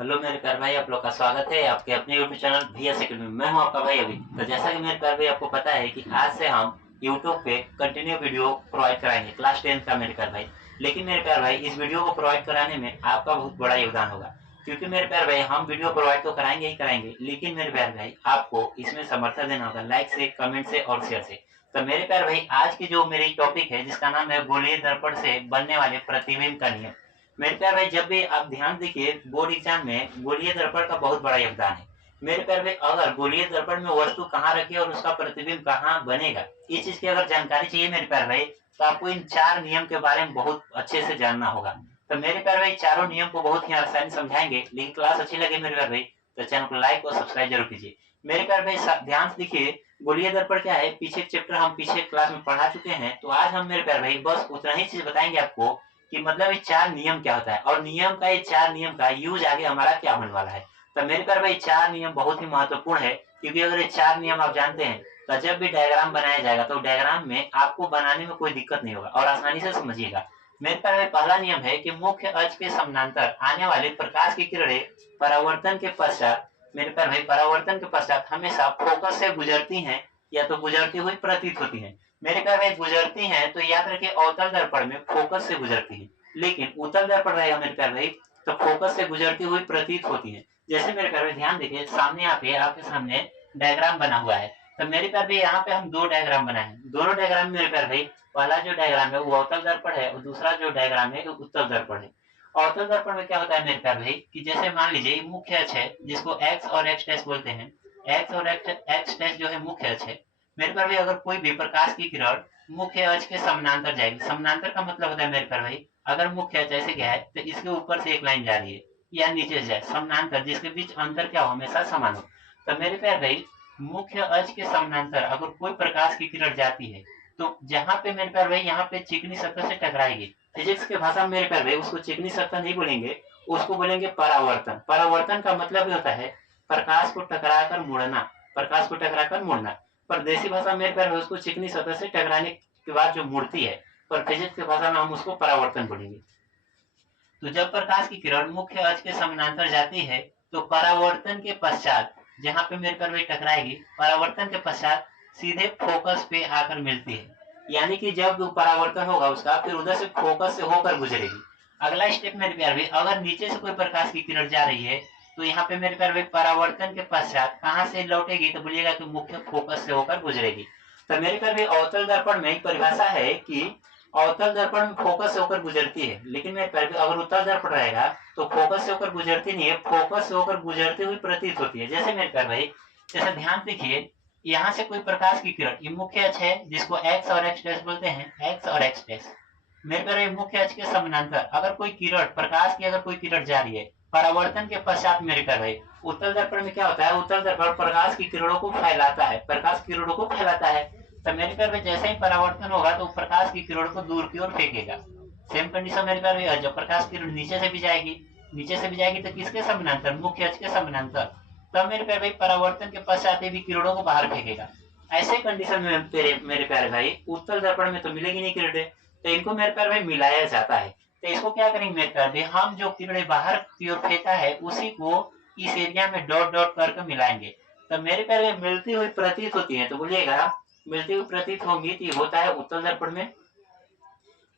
Hello मेरे प्यारे भाई, आप लोग का स्वागत है आपके अपने यूट्यूब चैनल VS एकेडमी में। मैं हूं आपका भाई अभी। तो जैसा कि मेरे प्यारे भाई आपको पता है कि आज से हम यूट्यूब पे कंटिन्यू वीडियो प्रोवाइड कराएंगे क्लास 10 का मेरे प्यारे भाई। लेकिन मेरे प्यारे भाई इस वीडियो को प्रोवाइड कराने में आपका बहुत बड़ा योगदान होगा, क्योंकि मेरे प्यारे भाई हम वीडियो प्रोवाइड तो कराएंगे ही कराएंगे, लेकिन मेरे प्यारे भाई आपको इसमें समर्थन देना होगा लाइक से, कमेंट से और शेयर से। तो मेरे प्यारे भाई आज की जो मेरी टॉपिक है जिसका नाम है गोलीय दर्पण से बनने वाले प्रतिबिंब का नियम। मेरे प्यारे भाई जब भी आप ध्यान देखिए बोर्ड एग्जाम में गोलीय दर्पण का बहुत बड़ा योगदान है। मेरे प्यारे भाई अगर गोलीय दर्पण में वस्तु कहाँ रखी है और उसका प्रतिबिंब कहाँ बनेगा, इस चीज की अगर जानकारी चाहिए मेरे प्यारे भाई, तो आपको इन 4 नियम के बारे में बहुत अच्छे से जानना होगा। तो मेरे प्यारे भाई चारों नियम को बहुत ही आसानी समझाएंगे, लेकिन क्लास अच्छी लगे मेरे प्यारे भाई तो चैनल को लाइक और सब्सक्राइब जरूर कीजिए। मेरे प्यारे भाई ध्यान से देखिए गोलीय दर्पण क्या है, पीछे चैप्टर हम पीछे क्लास में पढ़ा चुके हैं। तो आज हम मेरे प्यारे भाई बस उतना ही चीज बताएंगे आपको कि मतलब ये 4 नियम क्या होता है और नियम का ये 4 नियम का यूज आगे हमारा क्या होने वाला है। तो मेरे प्यारे भाई 4 नियम बहुत ही महत्वपूर्ण है, क्योंकि अगर ये 4 नियम आप जानते हैं तो जब भी डायग्राम बनाया जाएगा तो डायग्राम में आपको बनाने में कोई दिक्कत नहीं होगा और आसानी से समझिएगा। मेरे प्यारे भाई पहला नियम है कि मुख्य अक्ष के समानांतर आने वाले प्रकाश की किरणें परावर्तन के पश्चात, मेरे प्यारे भाई परावर्तन के पश्चात हमेशा फोकस से गुजरती हैं या तो गुजरती हुई प्रतीत होती हैं। मेरे प्यारे भाई गुजरती हैं तो याद रखिए अवतल दर्पण में फोकस से गुजरती है, लेकिन उत्तल दर्पण रहेगा मेरे प्यारे भाई तो फोकस से गुजरती हुई प्रतीत होती है। जैसे मेरे प्यारे भाई ध्यान देखिए सामने आपके सामने डायग्राम बना हुआ है। तो मेरे प्यारे भाई यहाँ पे हम 2 डायग्राम बनाए हैं। दोनों डायग्राम मेरे प्यारे भाई पहला जो डायग्राम है वो अवतल दर्पण है और दूसरा जो डायग्राम है वो उत्तल दर्पण है। अवतल दर्पण में क्या होता है मेरे प्यारे भाई कि जैसे मान लीजिए मुख्य अक्ष है जिसको एक्स और एक्स डैश बोलते हैं। एक्स और एक्स डैश जो है मुख्य अक्ष है। मेरे प्यारे भाई अगर कोई भी प्रकाश की किरण मुख्य अक्ष के समानांतर जाएगी, समानांतर का मतलब होता है मेरे प्यारे भाई अगर मुख्य अक्ष ऐसे क्या है तो इसके ऊपर से एक लाइन जा रही है या नीचे से जाए, समानांतर जिसके बीच अंतर क्या हो हमेशा समान हो। तो मेरे प्यारे भाई मुख्य अक्ष के समानांतर अगर कोई प्रकाश की किरण जाती है तो जहां पे मेरे प्यारे भाई यहाँ पे चिकनी सतह से टकराएगी। फिजिक्स के भाषा में मेरे प्यारे भाई उसको चिकनी सतह नहीं बोलेंगे, उसको बोलेंगे परावर्तन। परावर्तन का मतलब ही होता है प्रकाश को टकराकर मुड़ना, प्रकाश को टकराकर मुड़ना। पर देसी भाषा में मेरे प्यारे भाई उसको चिकनी सतह से टकराने के बाद जो मुड़ती है, पर फिजिक्स की भाषा में हम उसको परावर्तन बोलेंगे। तो जब प्रकाश की किरण मुख्य अक्ष के समानांतर जाती है तो परावर्तन के पश्चात जहां पे मेरे पर वे टकराएगी, परावर्तन के पश्चात सीधे फोकस पे आकर मिलती है। यानी कि जब परावर्तन होगा उसका फिर उधर से फोकस से होकर गुजरेगी। अगला स्टेप मेरे प्यार भाई अगर नीचे से कोई प्रकाश की किरण जा रही है तो यहाँ पे मेरे प्यार भाई परावर्तन के पश्चात कहाँ से लौटेगी तो बोलिएगा कि मुख्य फोकस से होकर गुजरेगी। तो मेरे प्यार भाई अवतल दर्पण में एक परिभाषा है कि अवतल दर्पण में फोकस से होकर गुजरती है, लेकिन मेरे प्यारे अगर उत्तल दर्पण रहेगा तो फोकस से होकर गुजरती नहीं है, फोकस से होकर गुजरती हुई प्रतीत होती है। जैसे मेरे प्यारे भाई जैसे ध्यान देखिए यहाँ से कोई प्रकाश की किरण, ये मुख्य अक्ष है जिसको एक्स और एक्स डैश बोलते हैं, एक्स और एक्स डैश। मेरे प्यारे मुख्य अक्ष के समानांतर अगर कोई किरण प्रकाश की अगर कोई किरण जा रही है परावर्तन के पश्चात मेरे प्यारे भाई उत्तल दर्पण में क्या होता है, उत्तल दर्पण प्रकाश की किरणों को फैलाता है, प्रकाश की किरणों को फैलाता है। तो मेरे प्यारे भाई जैसे ही परावर्तन होगा तो प्रकाश की किरण को दूर की ओर फेंकेगा। सेम कंडीशन मेरे प्यारे भाई जब प्रकाश की किरण नीचे से भी जाएगी, नीचे से भी जाएगी तो किसके समानांतर, मुख्य अक्ष के समानांतर। तब मेरे प्यारे भाई परावर्तन के पश्चात भी किरणों को बाहर फेंकेगा। ऐसे कंडीशन में मेरे प्यारे भाई उत्तल दर्पण में तो मिलेगी नहीं किरणें, तो इनको मेरे प्यारे भाई मिलाया जाता है। तो इसको क्या करेंगे मेरे प्यारे भाई, हम जो किरणें बाहर की ओर फेंका है उसी को इस एरिया में डॉट डॉट करके मिलाएंगे। तो मेरे प्यारे मिलती हुई प्रतीत होती है, तो बोलिएगा मिलती हुई प्रतीत होंगी तो ये होता है उत्तल दर्पण में,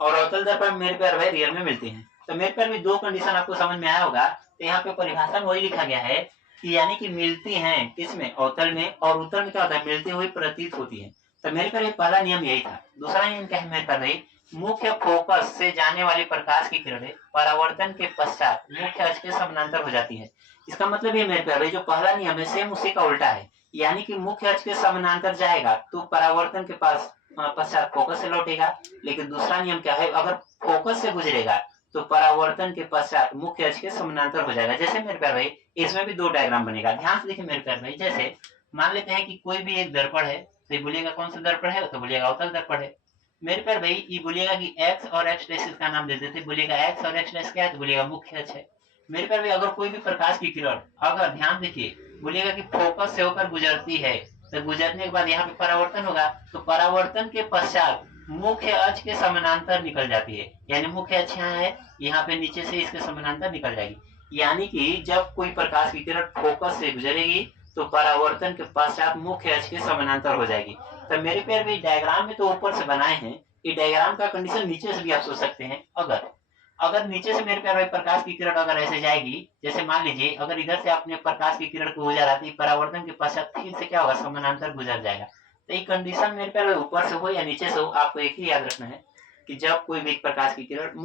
और अवतल दर्पण में मेरे प्यारे भाई रियल में मिलती हैं। तो मेरे प्यारे भाई 2 कंडीशन आपको समझ में आया होगा। तो यहाँ पे परिभाषा में वही लिखा गया है कि यानी कि मिलती हैं किसमें, अवतल में, और उत्तल में क्या होता है मिलती हुई प्रतीत होती है। तो मेरे प्यारे पहला नियम यही था। दूसरा नियम क्या है मेरे प्यारे भाई, मुख्य फोकस से जाने वाली प्रकाश की किरणें परावर्तन के पश्चात मुख्य अक्ष के समानांतर हो जाती है। इसका मतलब ये मेरे प्यारे भाई जो पहला नियम है सेम उसी का उल्टा है, यानी कि मुख्य अक्ष के समानांतर जाएगा तो परावर्तन के पास पश्चात फोकस से लौटेगा। लेकिन दूसरा नियम क्या है, अगर फोकस से गुजरेगा तो परावर्तन के पश्चात मुख्य अक्ष के समानांतर हो जाएगा। जैसे मेरे प्यारे भाई इसमें भी 2 डायग्राम बनेगा, ध्यान से देखिए मेरे प्यारे भाई। जैसे मान लेते हैं कि कोई भी एक दर्पण है, तो बोलिएगा कौन सा दर्पण है, तो बोलिएगा अवतल दर्पण है। मेरे प्यारे भाई ये बोलिएगा कि एक्स और एक्स डैश इसका नाम दे देते, बोलिएगा एक्स और एक्स डैश क्या है, तो बोलिएगा मुख्य अक्ष है। मेरे प्यारे भाई अगर कोई भी प्रकाश की किरण अगर ध्यान देखिए बोलिएगा कि फोकस से होकर गुजरती है, तो गुजरने के बाद यहाँ पे परावर्तन होगा, तो परावर्तन के पश्चात मुख्य अक्ष के समानांतर निकल जाती है। यानी मुख्य अक्ष यहाँ है, यहाँ पे नीचे से इसके समानांतर निकल जाएगी। यानी कि जब कोई प्रकाश की किरण फोकस से गुजरेगी तो परावर्तन के पश्चात मुख्य अक्ष के समानांतर हो जाएगी। तो मेरे प्यारे भाई डायग्राम में तो ऊपर से बनाए हैं, ये डायग्राम का कंडीशन नीचे से भी आप सोच सकते हैं। अगर अगर नीचे से मेरे प्यारे भाई प्रकाश की किरण अगर ऐसे जाएगी, जैसे मान लीजिए अगर इधर से आपने प्रकाश की किरण को गुजरा थी, परावर्तन के पश्चात फिर से क्या होगा, समानांतर गुजर जाएगा। तो ये कंडीशन मेरे प्यारे भाई ऊपर से हो या नीचे से हो, आपको एक ही याद रखना है कि जब कोई भी प्रकाश की किरण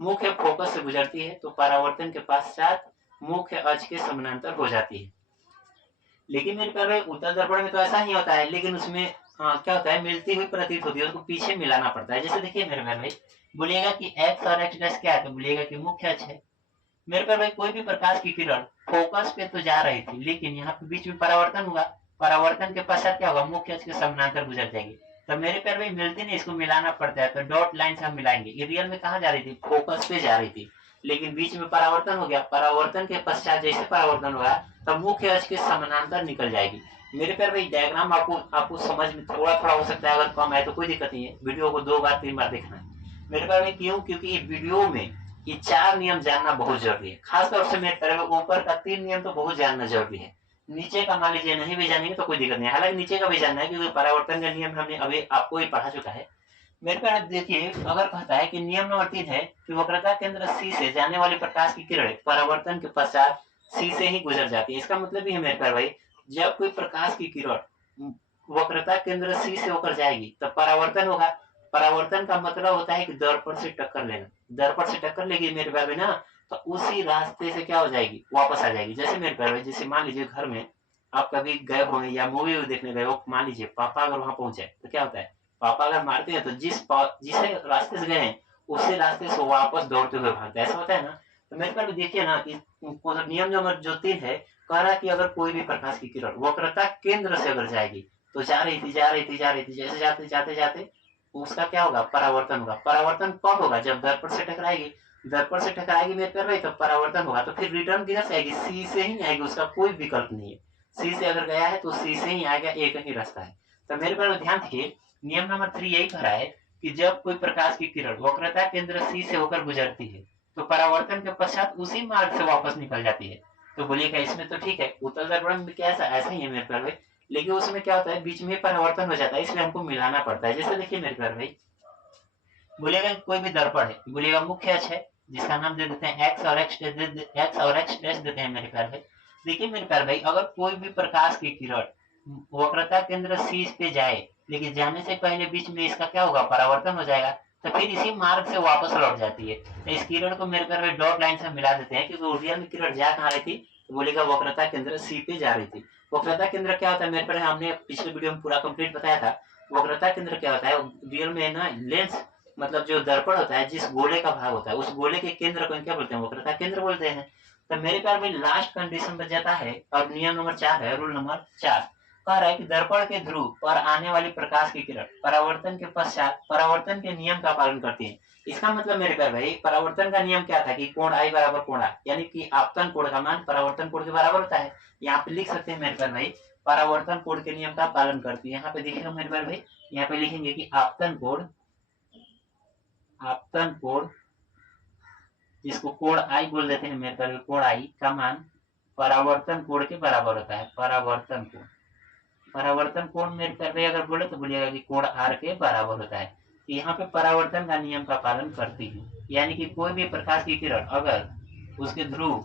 मुख्य फोकस से गुजरती है तो परावर्तन के पश्चात मुख्य अक्ष के समानांतर हो जाती है। लेकिन मेरे प्यारे भाई उत्तल दर्पण में तो ऐसा नहीं होता है, लेकिन उसमें क्या होता है, मिलती हुई प्रतीत होती है, उसको पीछे मिलाना पड़ता है। जैसे देखिए मेरे प्यारे भाई, बोलिएगा कि एक्स और एक्स डैश क्या है, तो बोलिएगा कि मुख्य अक्ष है। मेरे प्यारे भाई कोई भी प्रकाश की किरण फोकस पे तो जा रही थी, लेकिन यहाँ पे बीच में परावर्तन हुआ, परावर्तन के पश्चात क्या होगा, मुख्य अक्ष के समानांतर गुजर जाएगी। तो मेरे प्यारे भाई मिलती नहीं, इसको मिलाना पड़ता है, तो डॉट लाइन से हम मिलाएंगे। ये रियल में कहाँ जा रही थी, फोकस पे जा रही थी, लेकिन बीच में परावर्तन हो गया, परावर्तन के पश्चात जैसे परावर्तन हुआ तब मुख्य अक्ष के समानांतर निकल जाएगी। मेरे प्यारे भाई डायग्राम आपको समझ में थोड़ा थोड़ा हो सकता है, अगर कम है तो कोई दिक्कत नहीं है, वीडियो को 2 बार 3 बार देखना है। मेरे प्यारे भाई क्यों, क्योंकि ये वीडियो में ये 4 नियम जानना बहुत जरूरी है। खासतौर से मेरे प्यारे भाई ऊपर का 3 नियम तो बहुत जानना जरूरी है, नीचे का मान लीजिए नहीं भी जानेंगे तो कोई दिक्कत नहीं है। हालांकि नीचे का भी जानना है, क्योंकि परावर्तन का नियम हमने अभी आपको ही पढ़ा चुका है। मेरे प्यारे देखिए, अगर कहता है कि नियम नंबर 3 है कि वक्रता केंद्र सी से जाने वाली प्रकाश की किरण परावर्तन के पश्चात सी से ही गुजर जाती है। इसका मतलब भी है मेरे प्यारे भाई, जब कोई प्रकाश की किरण वक्रता केंद्र सी से होकर जाएगी तब परावर्तन होगा। परावर्तन का मतलब होता है कि दर्पण से टक्कर लेना, दर्पण से टक्कर लेगी मेरे प्यारे भाई ना, तो उसी रास्ते से क्या हो जाएगी, वापस आ जाएगी। जैसे मेरे प्यारे भाई, जैसे मान लीजिए घर में आप कभी गए हो या मूवी देखने गए हो, मान लीजिए पापा अगर वहां पहुंचे तो क्या होता है, पापा अगर मारते हैं तो जिसे रास्ते से गए हैं उसी रास्ते से वापस दौड़ते हुए भागते हैं, ऐसा होता है ना। तो मेरे ख्याल में देखिए ना कि नियम नंबर जो 3 है, कह रहा है कि अगर कोई भी प्रकाश की किरण वक्रता केंद्र से अगर जाएगी तो जा रही थी जा रही थी जा रही थी, जैसे जाते जाते जाते उसका क्या होगा, परावर्तन होगा। परावर्तन कब होगा, जब दर्पण से टकराएगी, दर्पण से टकराएगी मेरे प्यारे भाई, तब परावर्तन होगा। तो फिर रिटर्न किधर से आएगी, सी से ही आएगी, उसका कोई विकल्प नहीं है। सी से अगर गया है तो सी से ही आएगा, एक ही रास्ता है। तो मेरे प्यारे भाई ध्यान दीजिए, नियम नंबर 3 यही कह रहा है कि जब कोई प्रकाश की किरण वक्रता केंद्र सी से होकर गुजरती है तो परावर्तन के पश्चात उसी मार्ग से वापस निकल जाती है। तो बोलिएगा इसमें तो ठीक है, उत्तल दर्पण में क्या ऐसा ही है मेरे प्यारे भाई, लेकिन उसमें क्या होता है, बीच में परावर्तन हो जाता है, इसलिए हमको मिलाना पड़ता है। जैसे देखिए मेरे प्यारे भाई, बोलिएगा कोई भी दर्पण है, बोलिएगा मुख्य अक्ष है, जिसका नाम दे देते हैं एक्स और एक्स डैश देते हैं मेरे प्यारे भाई। देखिए मेरे प्यारे भाई, अगर कोई भी प्रकाश की किरण वक्रता केंद्र सी पे जाए, लेकिन जाने से पहले बीच में इसका क्या होगा, परावर्तन हो जाएगा, तो फिर इसी मार्ग से वापस लौट जाती है। तो इस किरण को मेरे प्यारे भाई डॉट लाइन से मिला देते हैं, क्योंकि रियल में किरण जा कहाँ रही थी, तो बोलेगा वक्रता केंद्र सी पे जा रही थी। वक्रता केंद्र क्या होता है मेरे प्यारे, हमने पिछले वीडियो में पूरा कंप्लीट बताया था। वक्रता केंद्र क्या होता है, रियल में ना लेंस, मतलब जो दर्पण होता है, जिस गोले का भाग होता है, उस गोले के केंद्र को क्या बोलते हैं, वक्रता केंद्र बोलते हैं। तो मेरे प्यार में लास्ट कंडीशन बच जाता है, और नियम नंबर 4 है, रूल नंबर 4 कह रहा है कि दर्पण के ध्रुव पर आने वाली प्रकाश की किरण परावर्तन के पश्चात परावर्तन के नियम का पालन करती है। इसका मतलब मेरे प्यार भाई, परावर्तन का नियम क्या था कि कोण आई बराबर कोण आई, यानी कि आपतन कोण का मान परावर्तन कोण के बराबर होता है। यहाँ पे लिख सकते हैं मेरे प्यार भाई, परावर्तन कोण के नियम का पालन करती है। यहाँ पे देखिएगा मेरे प्यार भाई, यहाँ पे लिखेंगे कि आपतन कोण, जिसको कोण आई बोल देते हैं मेरे प्यारे, कोण आई का मान परावर्तन कोण के बराबर होता है। परावर्तन कोण मेरे प्यारे अगर बोले तो बोलिएगा कि कोण आर के बराबर होता है। यहाँ पे परावर्तन का नियम का पालन करती है, यानी कि कोई भी प्रकाश की किरण अगर उसके ध्रुव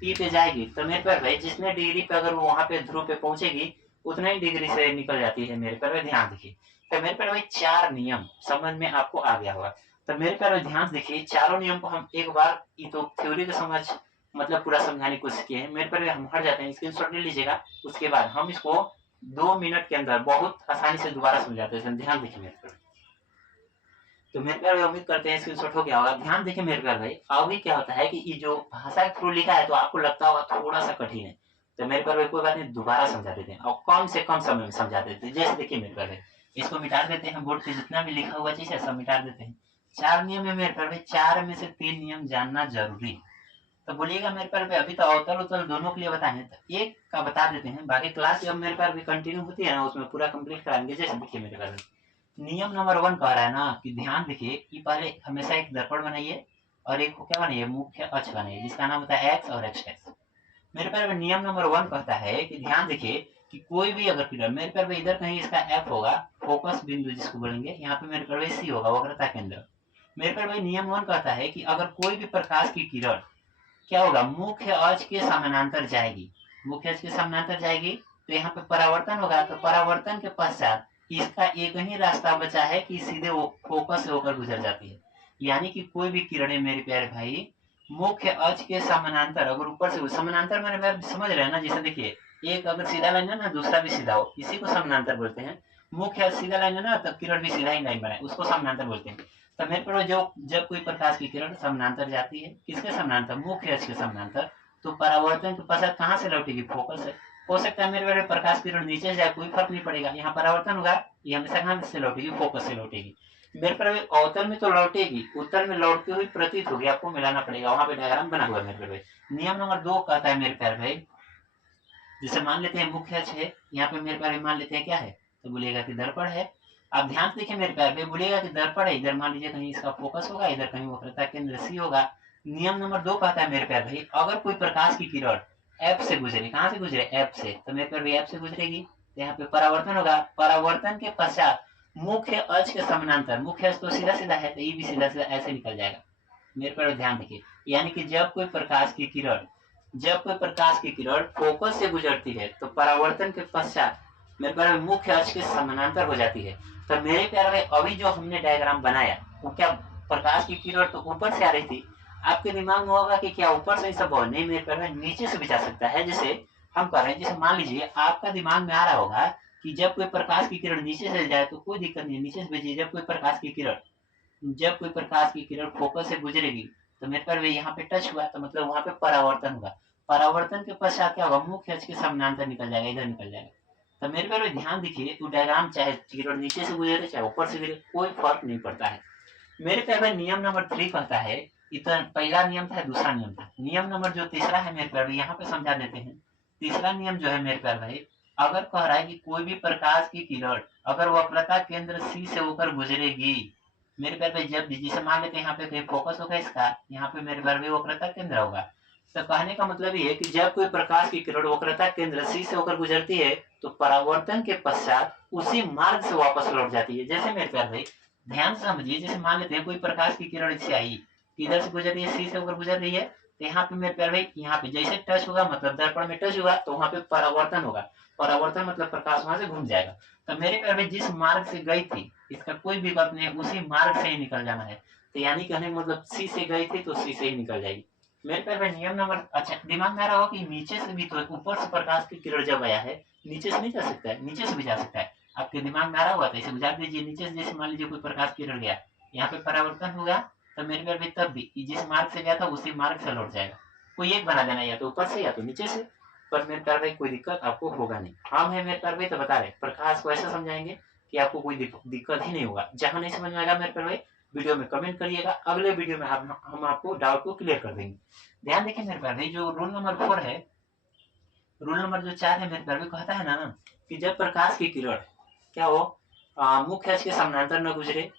पी पे जाएगी तो मेरे प्यारे भाई, जितने डिग्री पे अगर वो वहां पे ध्रुव पे पहुंचेगी उतना ही डिग्री से निकल जाती है मेरे प्यारे, ध्यान देखिए। तो मेरे प्यारे भाई 4 नियम समझ में आपको आ गया होगा। तो मेरे प्यारे ध्यान देखिए, चारों नियम को हम एक बार ये तो थ्योरी के समझ मतलब पूरा समझाने की कोशिश किए हैं। मेरे प्यारे हम हट जाते हैं, स्क्रीनशॉट ले लीजिएगा, उसके बाद हम इसको 2 मिनट के अंदर बहुत आसानी से दोबारा समझाते हैं। ध्यान देखिए मेरे प्यारे, तो मेरे प्यारे उम्मीद करते हैं स्क्रीनशॉट हो गया होगा। ध्यान देखिए मेरे प्यारे भाई, अभी क्या होता है कि ये जो भाषा के थ्रू लिखा है तो आपको लगता होगा थोड़ा सा कठिन है, तो मेरे प्यारे भाई कोई बात नहीं, दोबारा समझा देते हैं और कम से कम समय में समझा देते हैं। जैसे देखिए मेरे प्यारे, इसको मिटा देते हैं, बोर्ड पे जितना भी लिखा हुआ चीज है सब मिटा देते हैं। 4 नियम है मेरे प्यारे भाई, 4 में से 3 नियम जानना जरूरी। तो बोलिएगा मेरे प्यारे भाई, अभी तो अवतल उतल दोनों के लिए बताए हैं, तो एक का बता देते हैं, बाकी क्लास जब मेरे प्यारे कंटिन्यू होती है ना उसमें पूरा कंप्लीट कराएंगे। जैसे देखिए मेरे प्यारे, नियम नंबर 1 कह रहा है ना कि ध्यान देखिए कि पहले हमेशा एक दर्पण बनाइए और एक को क्या बनाइए, मुख्य अक्ष बनाइए, जिसका नाम होता है एक्स और एक्स एक्स। मेरे प्यारे भाई नियम नंबर 1 कहता है कि ध्यान देखिए कि कोई भी अगर किरण, मेरे प्यारे भाई इधर कहीं इसका एफ होगा, फोकस बिंदु जिसको बोलेंगे, यहाँ पे मेरे प्यारे भाई सी होगा, वक्रता केंद्र। मेरे प्यारे भाई नियम 1 कहता है कि अगर कोई भी प्रकाश की किरण क्या होगा, मुख्य अक्ष के समानांतर जाएगी, मुख्य अक्ष के समानांतर जाएगी, तो यहाँ पे परावर्तन होगा, तो परावर्तन के पश्चात इसका एक ही रास्ता बचा है कि सीधे वो फोकस से होकर गुजर जाती है। यानी कि कोई भी किरणें मेरे प्यारे भाई मुख्य अक्ष के समानांतर, अगर ऊपर से समानांतर मेरे प्यारे समझ रहे हैं ना, जैसे देखिए एक अगर सीधा लाइन है ना, दूसरा भी सीधा हो, इसी को समानांतर बोलते हैं। मुख्य अक्ष सीधा लाइन है ना, तब किरण भी सीधा ही लाइन बनाए, उसको समानांतर बोलते हैं। तो मेरे प्यारे जो जब कोई प्रकाश की किरण समानांतर जाती है, किसके समानांतर, मुख्य अक्ष के समानांतर, तो परावर्तन के पश्चात कहाँ से लौटेगी, फोकस से। हो सकता है मेरे प्यारे प्रकाश किरण नीचे जाए, कोई फर्क नहीं पड़ेगा, यहाँ परावर्तन होगा, ये हमेशा कहाँ से लौटेगी, फोकस से लौटेगी। मेरे प्यारे अवतल में तो लौटेगी, उत्तल में लौटती हुई प्रतीत होगी, आपको मिलाना पड़ेगा, वहां पे डायग्राम बना हुआ है मेरे प्यारे। नियम नंबर 2 कहता है मेरे प्यारे भाई, जैसे मान लेते हैं मुख्य अक्ष है, यहाँ पे मेरे प्यारे मान लेते हैं क्या है, तो बोलिएगा कि दर्पण है। आप ध्यान से देखिए मेरे प्यारे भाई, बोलिएगा कि दर्पण है, इधर मान लीजिए कहीं इसका फोकस होगा, इधर कहीं वक्रता केंद्र सी होगा। नियम नंबर 2 कहता है मेरे प्यारे भाई, अगर कोई प्रकाश की किरण एफ से गुजरे, कहाँ से गुजरे, एफ से, तो मेरे प्यारे भाई एफ से गुजरेगी, तो यहाँ पे परावर्तन होगा, परावर्तन के पश्चात मुख्य अक्ष के समानांतर, मुख्य अक्ष तो सीधा सीधा है, तो ये भी सीधा सीधा ऐसे निकल जाएगा। मेरे पर ध्यान देखिए, यानी कि जब कोई प्रकाश की किरण, जब कोई प्रकाश की किरण फोकस से गुजरती है, तो परावर्तन के पश्चात मेरे प्यारे मुख्य अक्ष के समानांतर हो जाती है। तो मेरे प्यारे भाई अभी जो हमने डायग्राम बनाया, वो क्या, प्रकाश की किरण तो ऊपर से आ रही थी, आपके दिमाग में होगा कि क्या ऊपर से ही सब हो, नहीं मेरे प्यारे भाई नीचे से भी जा सकता है। जैसे हम कर रहे हैं, जैसे मान लीजिए आपका दिमाग में आ रहा होगा कि जब कोई प्रकाश की किरण नीचे से जाए तो कोई दिक्कत नहीं है, नीचे से भेजिए। जब कोई प्रकाश की किरण, जब कोई प्रकाश की किरण फोकस से गुजरेगी, तो मेरे पर यहाँ पे टच हुआ, तो मतलब वहां पे परावर्तन हुआ, परावर्तन के पश्चात क्या होगा, मुख्य अक्ष के समानांतर निकल जाएगा, इधर निकल जाएगा। तो मेरे पर ध्यान देखिए, तो डायग्राम चाहे किरण नीचे से गुजरे चाहे ऊपर से गुजरे, कोई फर्क नहीं पड़ता है। मेरे प्यारे नियम नंबर 3 कहता है, इतना पहला नियम था, दूसरा नियम था, नियम नंबर जो तीसरा है मेरे प्यारे यहाँ पे समझा देते हैं। तीसरा नियम जो है मेरे प्यारे भाई, अगर कह रहा है कि कोई भी प्रकाश की किरण अगर वक्रता केंद्र सी से होकर गुजरेगी, मेरे प्यारे भाई जब जिसे मान लेते हैं यहाँ पे कहीं फोकस होगा इसका, यहाँ पे मेरे प्यारे भाई वक्रता केंद्र होगा, तो कहने का मतलब ये है कि जब कोई प्रकाश की किरण वक्रता केंद्र सी से होकर गुजरती है, तो परावर्तन के पश्चात उसी मार्ग से वापस लौट जाती है। जैसे मेरे प्यारे भाई ध्यान से समझिए, जैसे मान लेते हैं कोई प्रकाश की किरण इससे आई, इधर से गुजर रही है, सी से होकर गुजर रही है, तो यहाँ पे मेरे प्यारे भाई यहाँ पे जैसे टच होगा, मतलब दर्पण में टच होगा, तो वहां पे परावर्तन होगा, परावर्तन मतलब प्रकाश वहां से घूम जाएगा। तो मेरे प्यारे भाई जिस मार्ग से गई थी, इसका कोई विकल्प नहीं है, उसी मार्ग से ही निकल जाना है। तो यानी कहने का मतलब सी से गई थी तो सी से ही निकल जाएगी। मेरे प्यारे भाई नियम नंबर, अच्छा दिमाग में आ रहा होगा कि नीचे से भी, तो ऊपर से प्रकाश की किरण जब आया है, नीचे से नहीं जा सकता है, नीचे से भी जा सकता है। आपके दिमाग में आ रहा होगा, तो इसे बुझा दीजिए, नीचे से जैसे मान लीजिए कोई प्रकाश किरण गया, यहाँ पे परावर्तन होगा, तो मेरे प्यारे भाई तब भी जिस मार्ग से गया था उसी मार्ग से लौट जाएगा। कोई एक बना देना, या तो ऊपर से या तो नीचे से, पर मेरे प्यारे भाई कोई दिक्कत आपको होगा नहीं। हम है मेरे प्यारे भाई तो बता रहे प्रकाश को ऐसा समझाएंगे कि आपको कोई दिक्कत ही नहीं होगा। जहां नहीं समझ में आएगा मेरे प्यारे भाई वीडियो में कमेंट करिएगा, अगले वीडियो में हम आपको डाउट को क्लियर कर देंगे। ध्यान देखिए मेरे प्यारे भाई, जो रूल नंबर 4 है, रूल नंबर जो 4 है मेरे प्यारे भाई, कहता है ना कि जब प्रकाश की किरण क्या हो, मुख्य अक्ष के समानांतर न गुजरे,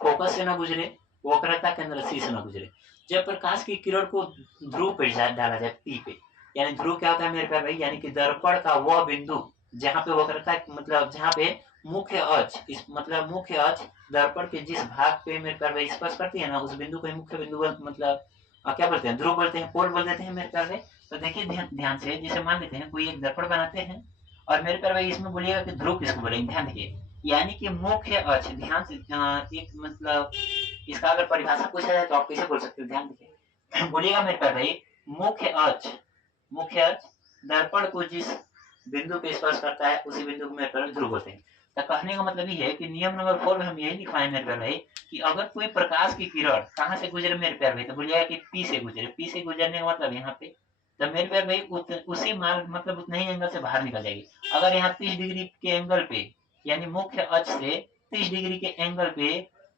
फोकस से न गुजरे, वक्रता केंद्र सी से न गुजरे, जब प्रकाश की किरण को ध्रुव पे डाला जाए, पी पे, यानी ध्रुव क्या होता है मेरे प्यारे भाई, यानी कि दर्पण का वह बिंदु जहाँ पे वक्रता, मतलब जहाँ पे मुख्य अक्ष, इस मतलब मुख्य अक्ष दर्पण के जिस भाग पे मेरे प्यारे भाई स्पर्श करती है ना, उस बिंदु को मुख्य बिंदु मतलब क्या बोलते हैं, ध्रुव बोलते हैं, पोल बोल देते हैं मेरे प्यारे भाई। तो देखिए ध्यान से, जैसे मान लेते हैं कोई एक दर्पण बनाते हैं, और मेरे प्यारे भाई इसमें बोलिएगा कि ध्रुव किसको बोलेंगे, ध्यान देखिए, यानी कि मुख्य अक्ष, ध्यान से एक मतलब इसका अगर परिभाषा पूछा जाए तो आप कैसे बोल सकते हो, ध्यान देखिए, बोलिएगा मेरे प्यारे भाई मुख्य अक्ष, मुख्य अक्ष दर्पण को जिस बिंदु पे स्पर्श करता है उसी बिंदु को मेरे प्यारे ध्रुव बोलते हैं। तो कहने का मतलब ये है कि नियम नंबर 4 में हम यही लिखवाए मेरे प्यारे भाई कि अगर कोई प्रकाश की किरण कहाँ से गुजरे मेरे प्यारे भाई, तो बोलिएगा कि पी से गुजरे, पी से गुजरने का मतलब यहाँ पे, तो मेरे प्यारे भाई उसी मार्ग मतलब उतने ही एंगल से बाहर निकल जाएगी। अगर यहाँ 30 डिग्री के एंगल पे, यानी मुख्य अक्ष से 30 डिग्री के एंगल पे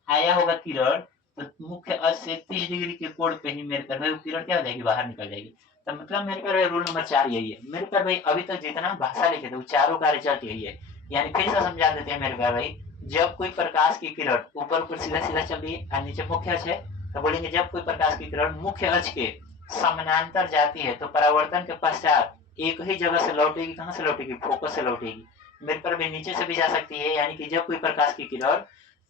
आया होगा किरण, तो मुख्य अक्ष से 30 डिग्री के कोण पे ही मेरे प्यारे भाई किरण क्या हो जाएगी, बाहर निकल जाएगी। तो मतलब मेरे प्यारे भाई रूल नंबर 4 यही है मेरे प्यारे भाई। अभी तक जितना भाषा लिखे थे वो चारों का रिजल्ट यही है। यानी फिर से समझा देते हैं मेरे प्यारे भाई, जब कोई प्रकाश की किरण ऊपर ऊपर सीधा सीधा चल रही है और नीचे मुख्य अक्ष है, तो बोलेंगे जब कोई प्रकाश की किरण मुख्य अक्ष के समानांतर जाती है तो परावर्तन के पश्चात एक ही जगह से लौटेगी। कहां से लौटेगी? फोकस से लौटेगी। मेरे पर भी नीचे से भी जा सकती है, यानी कि जब कोई प्रकाश की किरण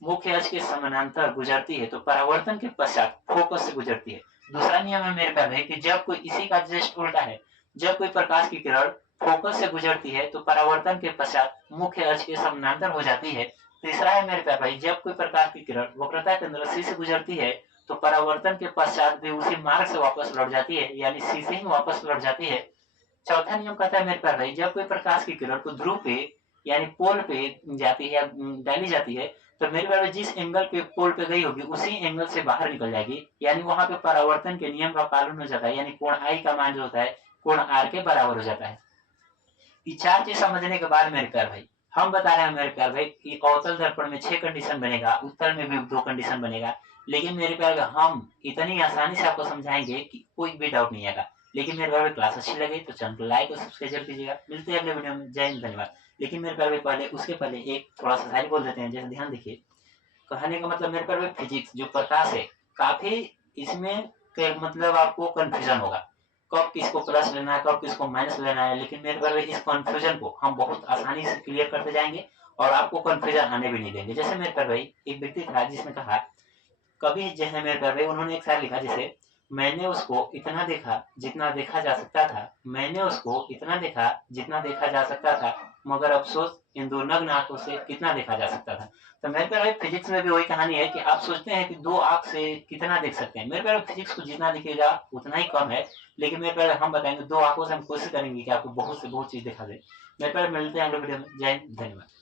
मुख्य अक्ष के समानांतर गुजरती है तो परावर्तन के पश्चात फोकस से गुजरती है। दूसरा नियम है मेरे पास है कि जब कोई, इसी का जस्ट उल्टा है, जब कोई प्रकाश की किरण फोकस से गुजरती है तो परावर्तन के पश्चात मुख्य अक्ष के समानांतर हो जाती है। तीसरा है मेरे पास भाई, जब कोई प्रकाश की किरण वक्रता केंद्र रस्सी से गुजरती है तो परावर्तन के पश्चात भी उसी मार्ग से वापस लौट जाती है, यानी सी से ही वापस लौट जाती है। चौथा नियम कहता है मेरे पास भाई, जब कोई प्रकाश की किरण को ध्रुव पे यानी पोल पे जाती है या डाली जाती है तो मेरे पास जिस एंगल पे पोल पे गई होगी उसी एंगल से बाहर निकल जाएगी, यानी वहां पे परावर्तन के नियम का पालन हो जाता है, यानी कोण आई का मान जो होता है कोण आर के बराबर हो जाता है। ये चार चीज समझने के बाद मेरे प्यार भाई, हम बता रहे हैं मेरे प्यार भाई कि अवतल दर्पण में 6 कंडीशन बनेगा, उत्तल में भी 2 कंडीशन बनेगा। लेकिन मेरे प्यार हम इतनी आसानी से आपको समझाएंगे कि कोई भी डाउट नहीं आएगा। लेकिन मेरे प्यार क्लास अच्छी लगे तो चैनल को लाइक और सब्सक्राइब जरूर कीजिएगा। मिलते हैं अगले वीडियो में। जय हिंद, धन्यवाद। लेकिन मेरे प्यार पहले, उसके पहले एक थोड़ा सा शायरी बोल देते हैं, जैसे ध्यान देखिए। कहने का मतलब मेरे प्यार फिजिक्स जो प्रकाश है, काफी इसमें मतलब आपको कंफ्यूजन होगा, कब किसको प्लस लेना है, कब किसको माइनस लेना है। लेकिन मेरे बारे में इस कंफ्यूजन को हम बहुत आसानी से क्लियर करते जाएंगे और आपको कंफ्यूजन आने भी नहीं देंगे। जैसे मेरे पर भाई एक व्यक्ति था जिसने कहा, कभी जैसे मेरे पर भाई उन्होंने एक शायर लिखा, जैसे मैंने उसको इतना देखा जितना देखा जा सकता था, मैंने उसको इतना देखा जितना देखा जा सकता था, मगर अफसोस इन दो नग्न आंखों से कितना देखा जा सकता था। तो मेरे पर भाई फिजिक्स में भी वही कहानी है कि आप सोचते हैं कि 2 आंख से कितना देख सकते हैं। मेरे पर फिजिक्स को जितना दिखेगा उतना ही कम है। लेकिन मेरे पहले हम बताएंगे 2 आंखों से हम कोशिश करेंगे कि आपको बहुत से बहुत चीज दिखा दे। मेरे पहले मिलते हैं अगले वीडियो में। जय हिंद, धन्यवाद।